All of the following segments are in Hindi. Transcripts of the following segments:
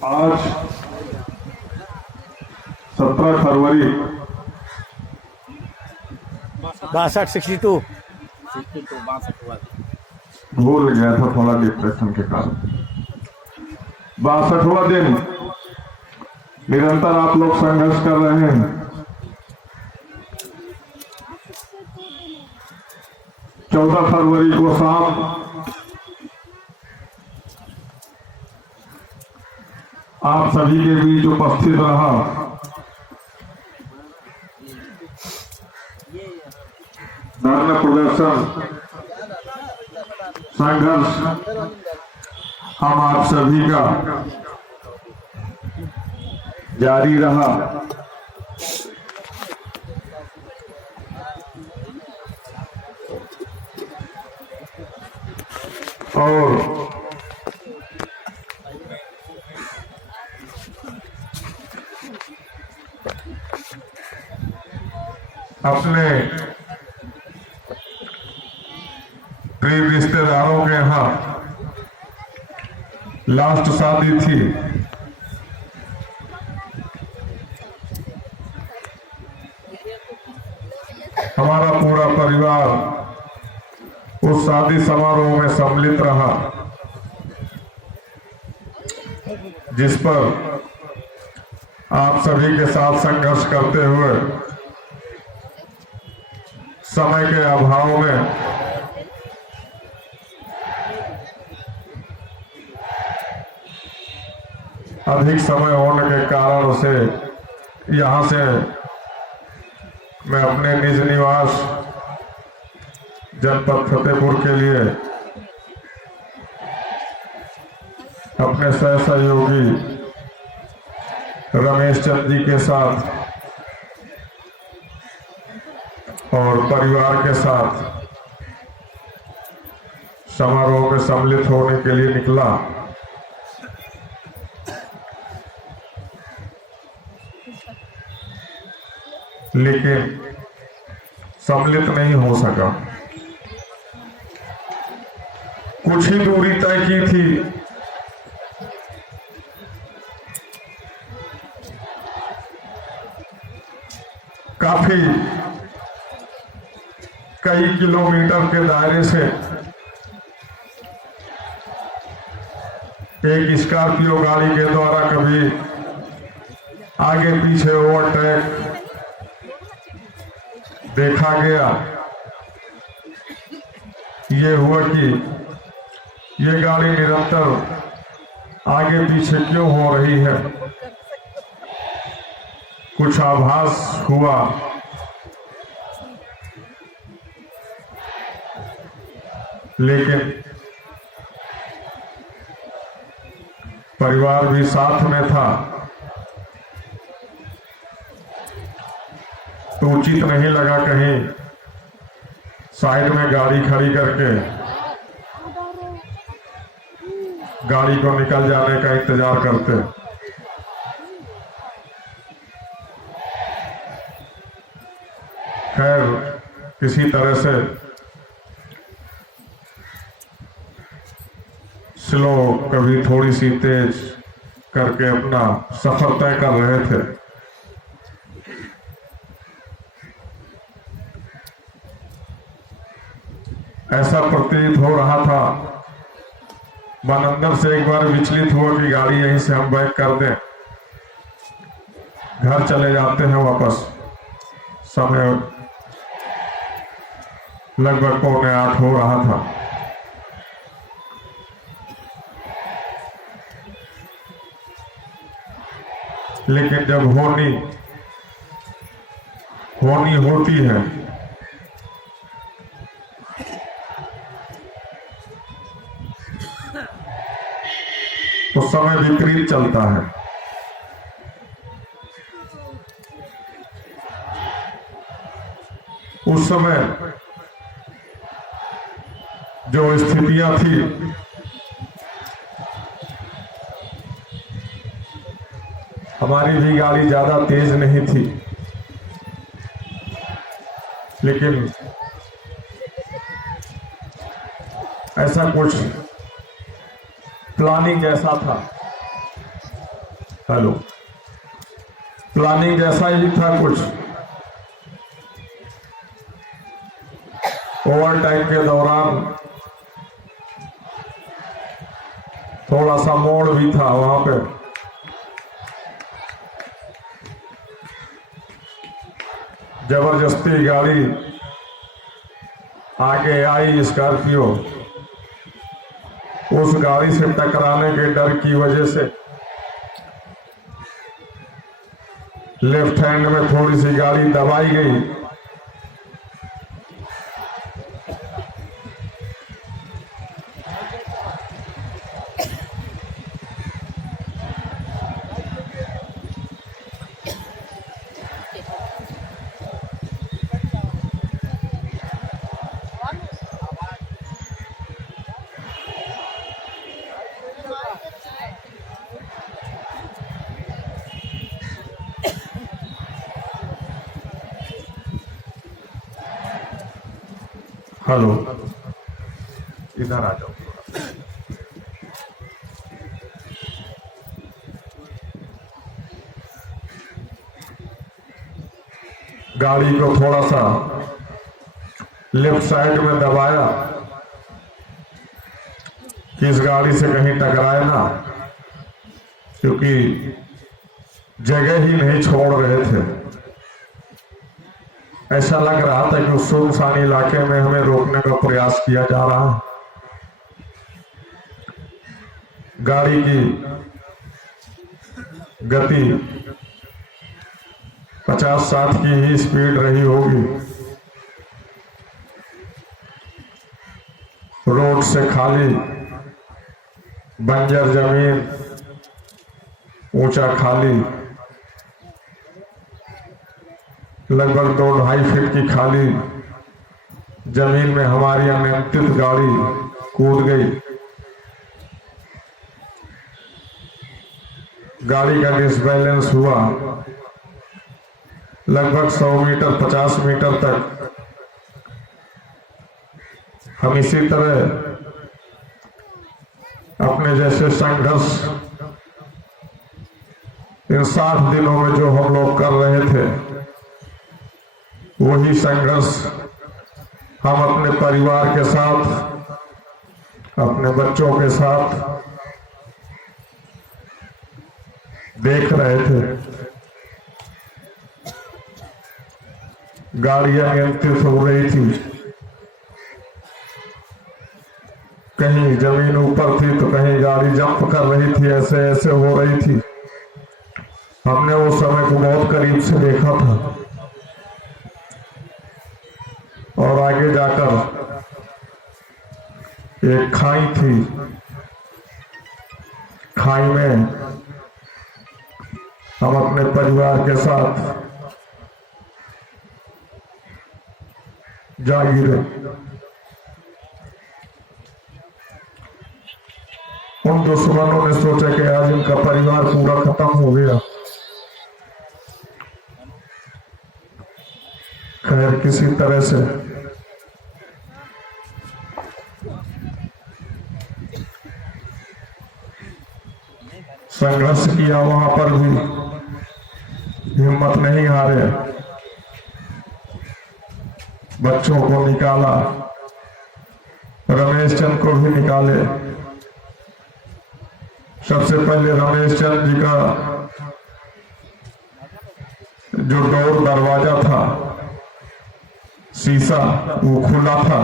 आज 17 फरवरी 62 भूल गया था थोड़ा डिप्रेशन के कारण। 62वां दिन निरंतर आप लोग संघर्ष कर रहे हैं। 14 फरवरी को शाम आप सभी के बीच उपस्थित रहा। धरना प्रदर्शन संघर्ष हम आप सभी का जारी रहा। और अपने प्रिय रिश्तेदारों के यहाँ लास्ट शादी थी। हमारा पूरा परिवार उस शादी समारोह में सम्मिलित रहा, जिस पर आप सभी के साथ संघर्ष करते हुए समय के अभाव में अधिक समय होने के कारण से यहाँ से मैं अपने निज निवास जनपद फतेहपुर के लिए अपने सहयोगी रमेश चंद जी के साथ और परिवार के साथ समारोह में सम्मिलित होने के लिए निकला। लेकिन सम्मिलित नहीं हो सका। कुछ ही दूरी तय की थी, काफी कई किलोमीटर के दायरे से एक स्कॉर्पियो गाड़ी के द्वारा कभी आगे पीछे ओवरटेक देखा गया। ये हुआ कि ये गाड़ी निरंतर आगे पीछे क्यों हो रही है। कुछ आभास हुआ, लेकिन परिवार भी साथ में था तो उचित नहीं लगा कहीं साइड में गाड़ी खड़ी करके गाड़ी को निकल जाने का इंतजार करते। खैर किसी तरह से स्लो कभी थोड़ी सी तेज करके अपना सफर तय कर रहे थे। ऐसा प्रतीत हो रहा था, मन अंदर से एक बार विचलित हुआ कि गाड़ी यहीं से हम बैक कर दें, घर चले जाते हैं वापस। समय लगभग 7:45 हो रहा था। लेकिन जब होनी होती है तो समय विपरीत चलता है। उस समय जो स्थितियां थी, हमारी भी गाड़ी ज्यादा तेज नहीं थी, लेकिन ऐसा कुछ प्लानिंग ऐसा था हेलो, प्लानिंग जैसा ही था कुछ। ओवर टाइम के दौरान थोड़ा सा मोड़ भी था वहां पे। जबरदस्ती गाड़ी आगे आई स्कॉर्पियो, उस गाड़ी से टकराने के डर की वजह से लेफ्ट हैंड में थोड़ी सी गाड़ी दबाई गई। हेलो, इधर आ जाओ। गाड़ी को थोड़ा सा लेफ्ट साइड में दबाया कि इस गाड़ी से कहीं टकराए ना, क्योंकि जगह ही नहीं छोड़ रहे थे। ऐसा लग रहा था कि उस सुनसान इलाके में हमें रोकने का प्रयास किया जा रहा है। गाड़ी की गति 50-60 की ही स्पीड रही होगी। रोड से खाली बंजर जमीन, ऊंचा खाली, लगभग 2-2.5 फीट की खाली जमीन में हमारी अनियंत्रित गाड़ी कूद गई। गाड़ी का डिसबैलेंस हुआ। लगभग 100 मीटर 50 मीटर तक हम इसी तरह अपने जैसे संघर्ष इन 60 दिनों में जो हम लोग कर रहे थे, वही संघर्ष हम अपने परिवार के साथ, अपने बच्चों के साथ देख रहे थे। गाड़ियां नियंत्रित हो रही थी, कहीं जमीन ऊपर थी तो कहीं गाड़ी जंप कर रही थी, ऐसे ऐसे हो रही थी। हमने उस समय को बहुत करीब से देखा था। और आगे जाकर एक खाई थी, खाई में हम अपने परिवार के साथ जा गिरे। उन दुश्मनों ने सोचा कि आज इनका परिवार पूरा खत्म हो गया। खैर, किसी तरह से संघर्ष किया, वहां पर भी हिम्मत नहीं हारे, बच्चों को निकाला, रमेश चंद को भी निकाले। सबसे पहले रमेश चंद जी का जो डोर दरवाजा था, शीशा, वो खुला था।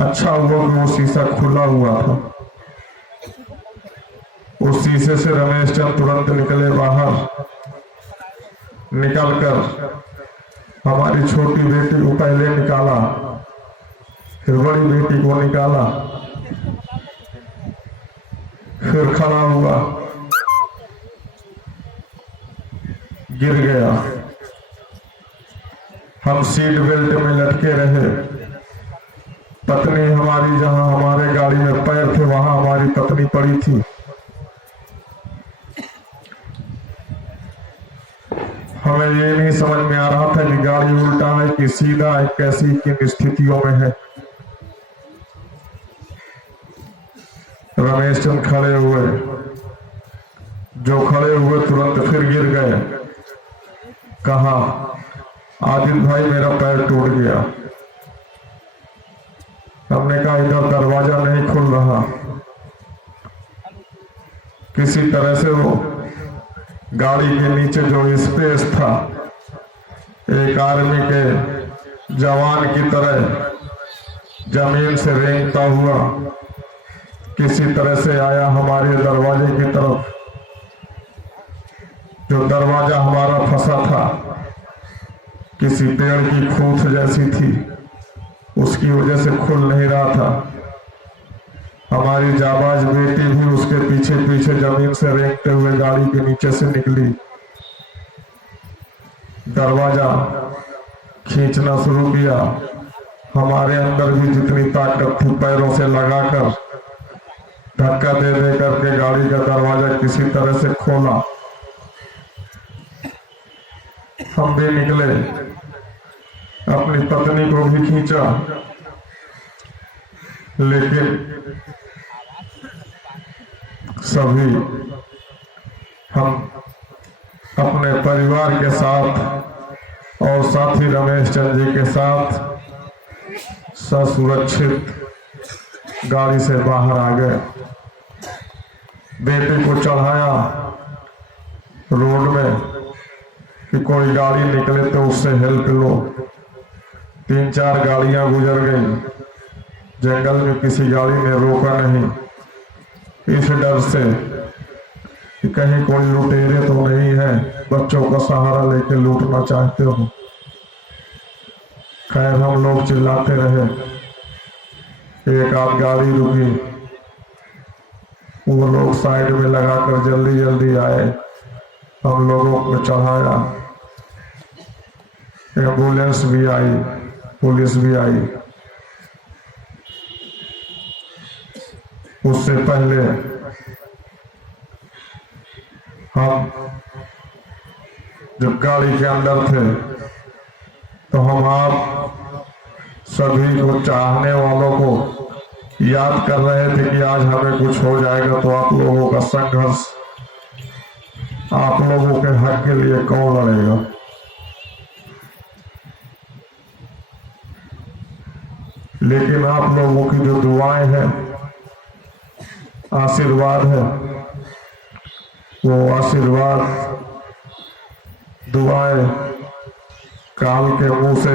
अच्छा हुआ कि वो शीशा खुला हुआ था। उस शीशे से रमेश चंद तुरंत निकले बाहर। निकलकर हमारी छोटी बेटी को पहले निकाला, फिर बड़ी बेटी को निकाला, फिर खड़ा हुआ, गिर गया। हम सीट बेल्ट में लटके रहे। पत्नी हमारी, जहां हमारे गाड़ी में पैर थे वहां हमारी पत्नी पड़ी थी। हमें ये नहीं समझ में आ रहा था कि गाड़ी उल्टा है कि सीधा है, कैसी किन स्थितियों में है। रमेश चंद खड़े हुए, जो खड़े हुए तुरंत फिर गिर गए। कहा, आदिल भाई मेरा पैर टूट गया। हमने कहा इधर दरवाजा नहीं खुल रहा। किसी तरह से वो गाड़ी के नीचे जो स्पेस था, एक आर्मी के जवान की तरह जमीन से रेंगता हुआ किसी तरह से आया हमारे दरवाजे की तरफ। जो दरवाजा हमारा फंसा था किसी पेड़ की खूंट जैसी थी, उसकी वजह से खुल नहीं रहा था। हमारी जाबाज बेटी भी उसके पीछे पीछे जमीन से रेंगते हुए गाड़ी के नीचे से निकली। दरवाजा खींचना शुरू किया। हमारे अंदर भी जितनी ताकत थी पैरों से लगाकर धक्का दे दे करके गाड़ी का दरवाजा किसी तरह से खोला। हम भी निकले, अपनी पत्नी को भी खींचा, लेकिन सभी हम अपने परिवार के साथ और साथी रमेश चंद जी के साथ ससुरक्षित गाड़ी से बाहर आ गए। बेटे को चढ़ाया रोड में कि कोई गाड़ी निकले तो उससे हेल्प लो। 3-4 गाड़ियां गुजर गई। जंगल में किसी गाड़ी ने रोका नहीं, इस डर से कि कहीं कोई लुटेरे तो नहीं है, बच्चों का सहारा लेके लूटना चाहते हो। खैर हम लोग चिल्लाते रहे। एक आध गाड़ी रुकी, वो लोग साइड में लगाकर जल्दी जल्दी आए, हम लोगों को चढ़ाया। एम्बुलेंस भी आई, पुलिस भी आई। उससे पहले हम जब गाड़ी के अंदर थे तो हम आप सभी को, चाहने वालों को याद कर रहे थे कि आज हमें कुछ हो जाएगा तो आप लोगों का संघर्ष, आप लोगों के हक के लिए कौन लड़ेगा। लेकिन आप लोगों की जो दुआएं हैं, आशीर्वाद है, वो आशीर्वाद दुआएं काल के मुंह से,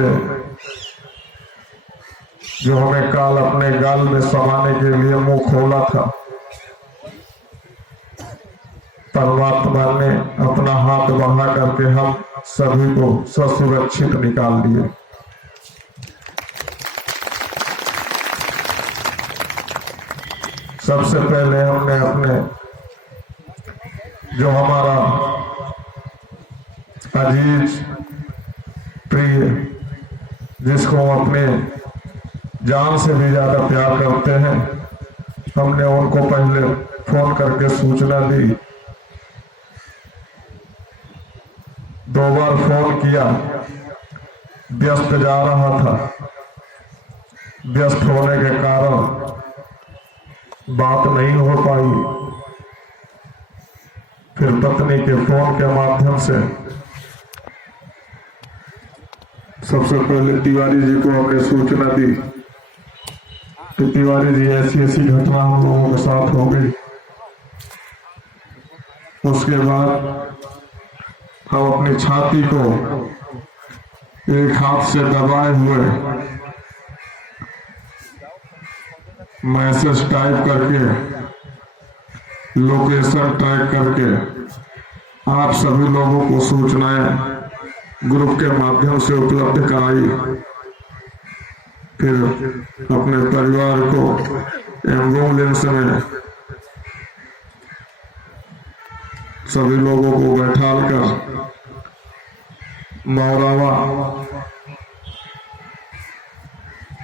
जो हमें काल अपने गाल में समाने के लिए मुंह खोला था, परमात्मा ने अपना हाथ बढ़ा करके हम सभी को ससुरक्षित निकाल दिए। सबसे पहले हमने अपने जो हमारा अजीज प्रिय, जिसको हम अपने जान से भी ज्यादा प्यार करते हैं, हमने उनको पहले फोन करके सूचना दी। 2 बार फोन किया, व्यस्त जा रहा था। व्यस्त होने के कारण बात नहीं हो पाई। फिर पत्नी के फोन के माध्यम से सबसे पहले तिवारी जी को हमने सूचना दी कि तिवारी जी ऐसी ऐसी घटना हम लोगों के साथ हो गई। उसके बाद हम अपनी छाती को एक हाथ से दबाए हुए मैसेज टाइप करके, लोकेशन ट्रैक करके आप सभी लोगों को सूचनाएं ग्रुप के माध्यम से उपलब्ध कराई। फिर अपने परिवार को एम्बुलेंस में सभी लोगों को बैठाकर मौरावा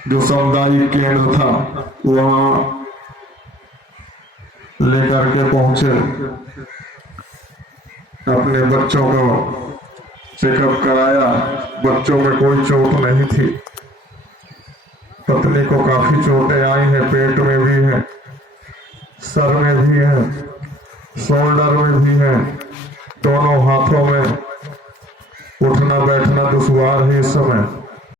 जो सामुदायिक केंद्र था वहां लेकर के पहुंचे। अपने बच्चों को चेकअप कराया, बच्चों में कोई चोट नहीं थी। पत्नी को काफी चोटें आई हैं, पेट में भी है, सर में भी है, शोल्डर में भी है, दोनों हाथों में। उठना बैठना दुश्वार है इस समय।